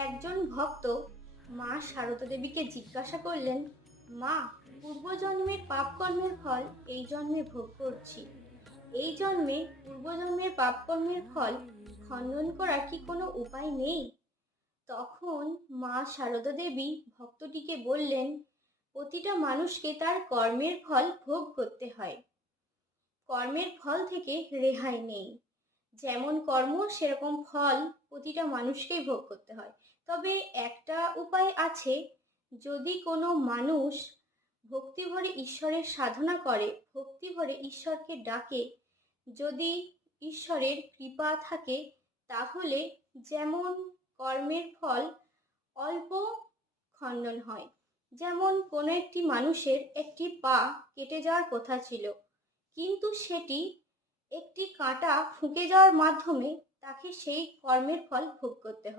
একজন ভক্ত মা সারদা দেবীকে জিজ্ঞাসা করলেন, মা, পূর্বজন্মের পাপ কর্মের ফল এই জন্মে ভোগ করছি। এই জন্মে পূর্বজন্মের পাপ কর্মের ফল খণ্ডন করার কি কোনো উপায় নেই? তখন মা সারদা দেবী ভক্তটিকে বললেন, প্রতিটা মানুষকে তার কর্মের ফল ভোগ করতে হয়। কর্মের ফল থেকে রেহাই নেই। যেমন কর্ম সেরকম ফল প্রতিটা মানুষকেই ভোগ করতে হয়। তবে একটা উপায় আছে, যদি কোনো মানুষ ভক্তি ভরে ঈশ্বরের সাধনা করে, ভক্তি ভরে ঈশ্বরকে ডাকে, যদি ঈশ্বরের কৃপা থাকে, তাহলে যেমন কর্মের ফল অল্প খণ্ডন হয়। যেমন কোনো একটি মানুষের একটি পা কেটে যাওয়ার কথা ছিল, কিন্তু সেটি একটি কাঁটা ফুঁকে যাওয়ার মাধ্যমে তাকে সেই কর্মের ফল ভোগ করতে হয়।